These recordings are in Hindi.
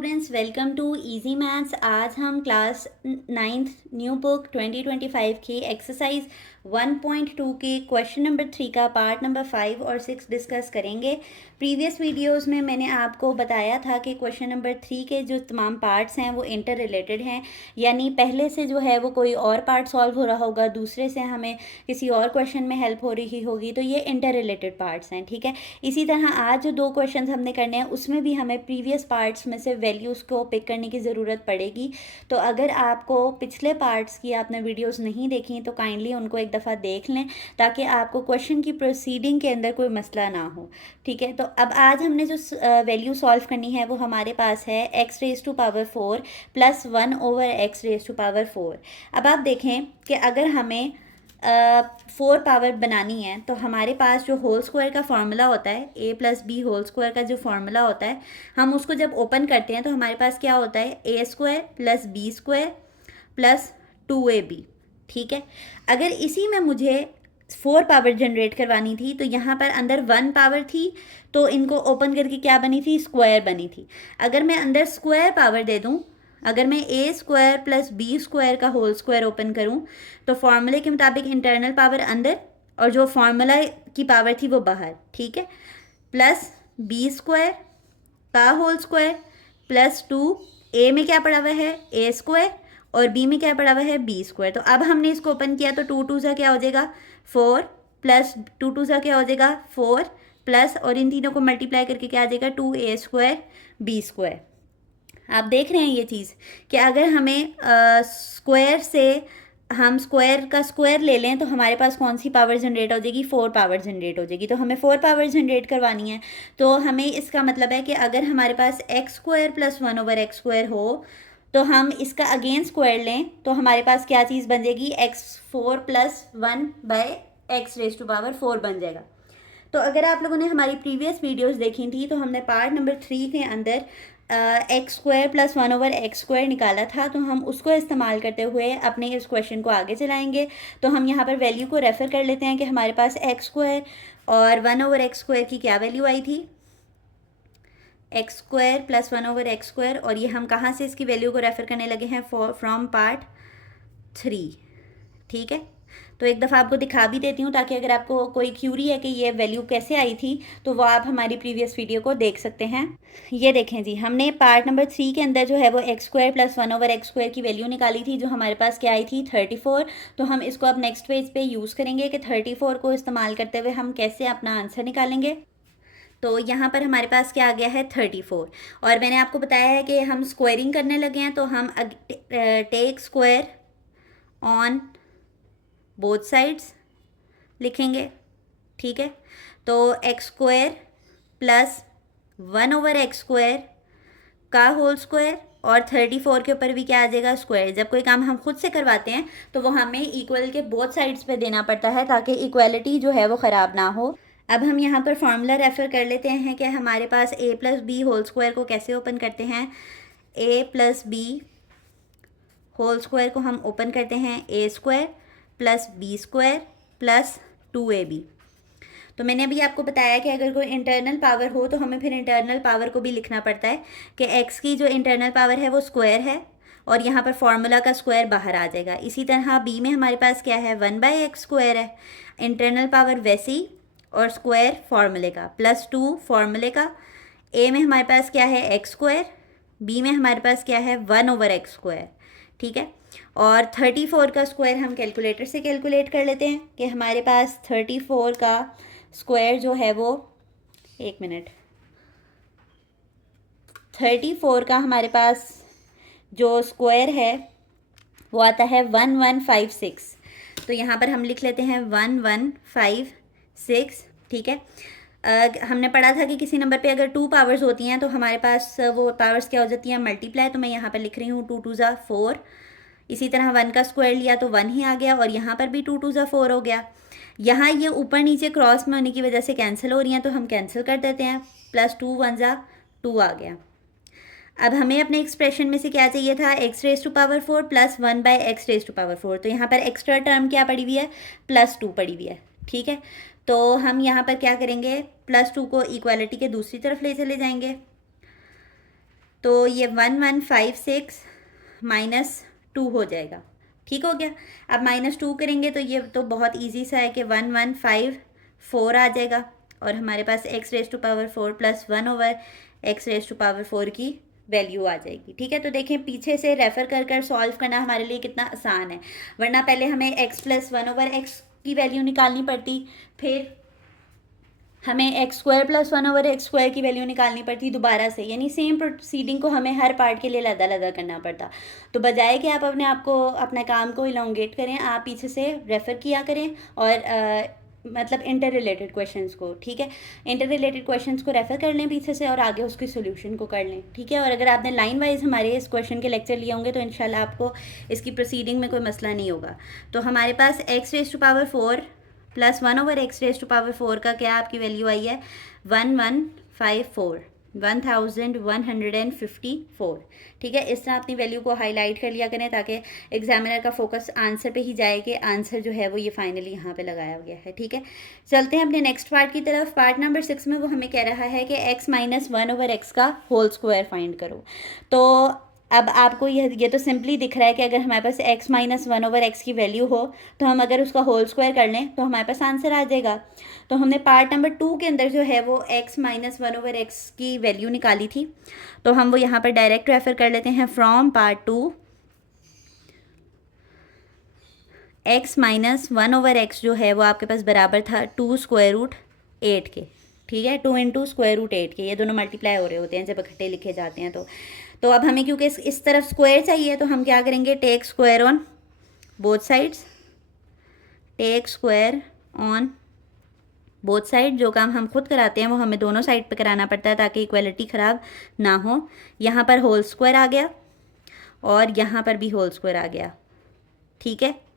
Students, welcome to easy maths. आज हम क्लास 9th न्यू बुक 2025 की एक्सरसाइज 1.2 के क्वेश्चन नंबर 3 का पार्ट नंबर 5 और 6 डिस्कस करेंगे। प्रीवियस वीडियोस में मैंने आपको बताया था कि क्वेश्चन नंबर 3 के जो तमाम पार्ट्स हैं वो इंटर रिलेटेड हैं, यानी पहले से जो है वो कोई और पार्ट सॉल्व हो रहा होगा, दूसरे से हमें किसी और क्वेश्चन में हेल्प हो रही होगी, तो ये इंटर रिलेटेड पार्ट्स हैं। ठीक है, इसी तरह आज जो 2 क्वेश्चन हमने करने हैं उसमें भी हमें प्रीवियस पार्ट्स में से वैल्यूज़ को पिक करने की ज़रूरत पड़ेगी। तो अगर आपको पिछले पार्ट्स की आपने वीडियोस नहीं देखी तो काइंडली उनको एक दफ़ा देख लें, ताकि आपको क्वेश्चन की प्रोसीडिंग के अंदर कोई मसला ना हो। ठीक है, तो अब आज हमने जो वैल्यू सॉल्व करनी है वो हमारे पास है x⁴ प्लस 1/x⁴। अब आप देखें कि अगर हमें 4 पावर बनानी है तो हमारे पास जो होल स्क्वायर का फॉर्मूला होता है, a + b होल स्क्वायर का जो फॉर्मूला होता है, हम उसको जब ओपन करते हैं तो हमारे पास क्या होता है, a² + b² + 2ab। ठीक है, अगर इसी में मुझे 4 पावर जनरेट करवानी थी तो यहाँ पर अंदर 1 पावर थी, तो इनको ओपन करके क्या बनी थी, स्क्वायर बनी थी। अगर मैं अंदर स्क्वायर पावर दे दूँ, अगर मैं a² + b² का होल स्क्वायर ओपन करूं तो फॉर्मूले के मुताबिक इंटरनल पावर अंदर और जो फॉर्मूला की पावर थी वो बाहर। ठीक है, प्लस b² का होल स्क्वायर प्लस 2, a में क्या पड़ा हुआ है, a² और b में क्या पड़ा हुआ है, b²। तो अब हमने इसको ओपन किया तो 2 2 क्या हो जाएगा 4 प्लस 2 2 क्या हो जाएगा 4 प्लस, और इन तीनों को मल्टीप्लाई करके क्या आ जाएगा 2a² b²। आप देख रहे हैं ये चीज़ कि अगर हमें स्क्वायर से हम स्क्वायर का स्क्वायर ले लें तो हमारे पास कौन सी पावर जनरेट हो जाएगी, 4 पावर जनरेट हो जाएगी। तो हमें 4 पावर जनरेट करवानी है, तो हमें इसका मतलब है कि अगर हमारे पास x² + 1/x² हो तो हम इसका अगेन स्क्वायर लें तो हमारे पास क्या चीज़ बन जाएगी, x4 + 1/x⁴ बन जाएगा। तो अगर आप लोगों ने हमारी प्रीवियस वीडियोस देखी थी तो हमने पार्ट नंबर 3 के अंदर x² + 1/x² निकाला था, तो हम उसको इस्तेमाल करते हुए अपने इस क्वेश्चन को आगे चलाएंगे। तो हम यहाँ पर वैल्यू को रेफ़र कर लेते हैं कि हमारे पास x² और 1/x² की क्या वैल्यू आई थी, x² + 1/x², और ये हम कहाँ से इसकी वैल्यू को रेफ़र करने लगे हैं, फ्रॉम पार्ट 3। ठीक है, तो एक दफ़ा आपको दिखा भी देती हूँ ताकि अगर आपको कोई क्यूरी है कि ये वैल्यू कैसे आई थी तो वो आप हमारी प्रीवियस वीडियो को देख सकते हैं। ये देखें जी, हमने पार्ट नंबर 3 के अंदर जो है वो x² + 1/x² की वैल्यू निकाली थी, जो हमारे पास क्या आई थी 34। तो हम इसको अब नेक्स्ट पेज पे यूज़ करेंगे कि 34 को इस्तेमाल करते हुए हम कैसे अपना आंसर निकालेंगे। तो यहाँ पर हमारे पास क्या आ गया है 34, और मैंने आपको बताया है कि हम स्क्वायरिंग करने लगे हैं तो हम take square on both sides लिखेंगे। ठीक है, तो x² + 1/x² का होल स्क्वायर और 34 के ऊपर भी क्या आ जाएगा, स्क्वायर। जब कोई काम हम खुद से करवाते हैं तो वो हमें इक्वल के बोथ साइड्स पे देना पड़ता है ताकि इक्वालिटी जो है वो ख़राब ना हो। अब हम यहाँ पर फॉर्मूला रेफ़र कर लेते हैं कि हमारे पास a + b होल स्क्वायर को कैसे ओपन करते हैं। a + b होल स्क्वायर को हम ओपन करते हैं a² + b² + 2ab। तो मैंने अभी आपको बताया कि अगर कोई इंटरनल पावर हो तो हमें फिर इंटरनल पावर को भी लिखना पड़ता है कि x की जो इंटरनल पावर है वो स्क्वायर है और यहाँ पर फॉर्मूला का स्क्वायर बाहर आ जाएगा। इसी तरह b में हमारे पास क्या है, 1/x² है, इंटरनल पावर वैसी और स्क्वायर फार्मूले का प्लस 2 फार्मूले का। a में हमारे पास क्या है x², b में हमारे पास क्या है 1/x²। ठीक है, और 34 का स्क्वायर हम कैलकुलेटर से कैलकुलेट कर लेते हैं कि हमारे पास 34 का स्क्वायर जो है वो, एक मिनट, 34 का हमारे पास जो स्क्वायर है वो आता है 1156। तो यहाँ पर हम लिख लेते हैं 1156। ठीक है, हमने पढ़ा था कि किसी नंबर पे अगर 2 पावर्स होती हैं तो हमारे पास वो पावर्स क्या हो जाती हैं, मल्टीप्लाई। तो मैं यहाँ पर लिख रही हूँ 2 2 4। इसी तरह 1 का स्क्वायर लिया तो 1 ही आ गया, और यहाँ पर भी 2 2 4 हो गया। यहाँ ये ऊपर नीचे क्रॉस में होने की वजह से कैंसिल हो रही हैं तो हम कैंसिल कर देते हैं, प्लस 2 1 2 आ गया। अब हमें अपने एक्सप्रेशन में से क्या चाहिए था, x⁴ प्लस 1/x⁴। तो यहाँ पर एक्स्ट्रा टर्म क्या पड़ी हुई है, +2 पड़ी हुई है। ठीक है, तो हम यहाँ पर क्या करेंगे, +2 को इक्वालिटी के दूसरी तरफ ले चले जाएंगे। तो ये 1156 -2 हो जाएगा। ठीक हो गया। अब -2 करेंगे तो ये तो बहुत इजी सा है कि 1154 आ जाएगा और हमारे पास x⁴ प्लस 1/x⁴ की वैल्यू आ जाएगी। ठीक है, तो देखें पीछे से रेफ़र कर कर सॉल्व करना हमारे लिए कितना आसान है, वरना पहले हमें x प्लस 1/x की वैल्यू निकालनी पड़ती, फिर हमें x² प्लस 1/x² की वैल्यू निकालनी पड़ती दोबारा से, यानी सेम प्रोसीडिंग को हमें हर पार्ट के लिए अलग-अलग करना पड़ता। तो बजाय कि आप अपने काम को इलोंगेट करें, आप पीछे से रेफ़र किया करें और मतलब इंटर रिलेटेड क्वेश्चंस को, ठीक है, इंटर रिलेटेड क्वेश्चंस को रेफ़र कर लें पीछे से और आगे उसकी सोल्यूशन को कर लें। ठीक है, और अगर आपने लाइन वाइज हमारे इस क्वेश्चन के लेक्चर लिए होंगे तो इंशाल्लाह आपको इसकी प्रोसीडिंग में कोई मसला नहीं होगा। तो हमारे पास x⁴ प्लस 1/x⁴ का क्या आपकी वैल्यू आई है 1154 1154। ठीक है, इस तरह अपनी वैल्यू को हाईलाइट कर लिया करें ताकि एग्जामिनर का फोकस आंसर पे ही जाए कि आंसर जो है वो ये फाइनली यहाँ पे लगाया गया है। ठीक है, चलते हैं अपने नेक्स्ट पार्ट की तरफ। पार्ट नंबर 6 में वो हमें कह रहा है कि x - 1/x का होल स्क्वायर फाइंड करो। तो अब आपको ये तो सिंपली दिख रहा है कि अगर हमारे पास x - 1/x की वैल्यू हो तो हम अगर उसका होल स्क्वायर कर लें तो हमारे पास आंसर आ जाएगा। तो हमने पार्ट नंबर 2 के अंदर जो है वो x - 1/x की वैल्यू निकाली थी, तो हम वो यहाँ पर डायरेक्ट रेफर कर लेते हैं फ्रॉम पार्ट 2। x - 1/x जो है वो आपके पास बराबर था 2√8 के। ठीक है, 2 × √8 के, ये दोनों मल्टीप्लाई हो रहे होते हैं जब इकट्ठे लिखे जाते हैं। तो अब हमें क्योंकि इस तरफ स्क्वायर चाहिए तो हम क्या करेंगे, take square on both sides, take square on both side. जो काम हम खुद कराते हैं वो हमें दोनों साइड पे कराना पड़ता है ताकि इक्वलिटी ख़राब ना हो। यहाँ पर होल स्क्वायर आ गया और यहाँ पर भी होल स्क्वायर आ गया। ठीक है,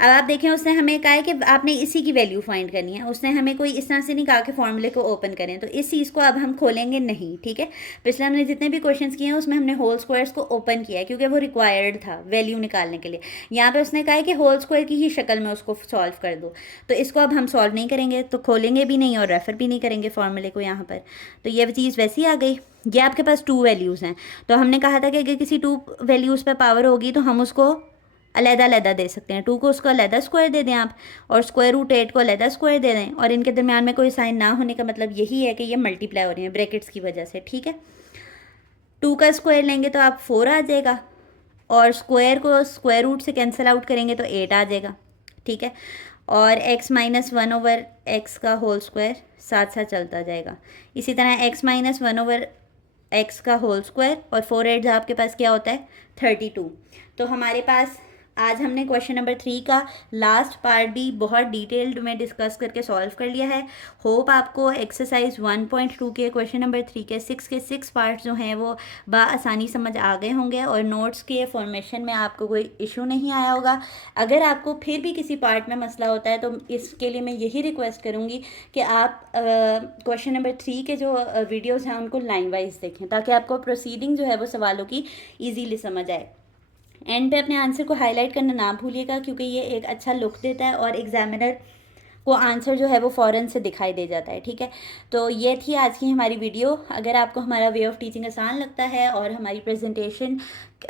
अब आप देखें उसने हमें कहा है कि आपने इसी की वैल्यू फाइंड करनी है, उसने हमें कोई इस तरह से नहीं कहा कि फॉर्मूले को ओपन करें, तो इस चीज़ को अब हम खोलेंगे नहीं। ठीक है, पिछले हमने जितने भी क्वेश्चंस किए हैं उसमें हमने होल स्क्वायर्स को ओपन किया है क्योंकि वो रिक्वायर्ड था वैल्यू निकालने के लिए। यहाँ पे उसने कहा है कि होल स्क्वायर की ही शक्ल में उसको सॉल्व कर दो, तो इसको अब हम सॉल्व नहीं करेंगे, तो खोलेंगे भी नहीं और रेफ़र भी नहीं करेंगे फॉर्मूले को यहाँ पर। तो ये चीज़ वैसी आ गई। ये आपके पास 2 वैल्यूज़ हैं, तो हमने कहा था कि अगर किसी 2 वैल्यूज़ पर पावर होगी तो हम उसको अलग-अलग दे सकते हैं। 2 को उसको अलग स्क्वायर दे दें आप और √8 को अलग स्क्वायर दे दें, और इनके दरमियान में कोई साइन ना होने का मतलब यही है कि ये मल्टीप्लाई हो रही हैं ब्रैकेट्स की वजह से। ठीक है, 2 का स्क्वायर लेंगे तो आप 4 आ जाएगा और स्क्वायर को स्क्वायर रूट से कैंसिल आउट करेंगे तो 8 आ जाएगा। ठीक है, और x - 1/x का होल स्क्वायर साथ साथ चलता जाएगा। इसी तरह x - 1/x का होल स्क्वायर और 4 8 आपके पास क्या होता है 32। तो हमारे पास आज हमने क्वेश्चन नंबर 3 का लास्ट पार्ट भी बहुत डिटेल्ड में डिस्कस करके सॉल्व कर लिया है। होप आपको एक्सरसाइज 1.2 के क्वेश्चन नंबर 3 के 6 पार्ट्स जो हैं वो बआसानी समझ आ गए होंगे और नोट्स के फॉर्मेशन में आपको कोई इशू नहीं आया होगा। अगर आपको फिर भी किसी पार्ट में मसला होता है तो इसके लिए मैं यही रिक्वेस्ट करूँगी कि आप क्वेश्चन नंबर 3 के जो वीडियोज़ हैं उनको लाइन वाइज देखें ताकि आपको प्रोसीडिंग जो है वो सवालों की ईजीली समझ आए। एंड पे अपने आंसर को हाईलाइट करना ना भूलिएगा क्योंकि ये एक अच्छा लुक देता है और एग्जामिनर को आंसर जो है वो फ़ौरन से दिखाई दे जाता है। ठीक है, तो ये थी आज की हमारी वीडियो। अगर आपको हमारा वे ऑफ टीचिंग आसान लगता है और हमारी प्रेजेंटेशन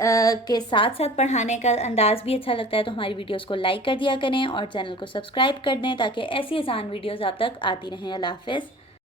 के साथ साथ पढ़ाने का अंदाज़ भी अच्छा लगता है तो हमारी वीडियोस को लाइक कर दिया करें और चैनल को सब्सक्राइब कर दें ताकि ऐसी आसान वीडियोस आप तक आती रहें। अल्लाह हाफ़िज़।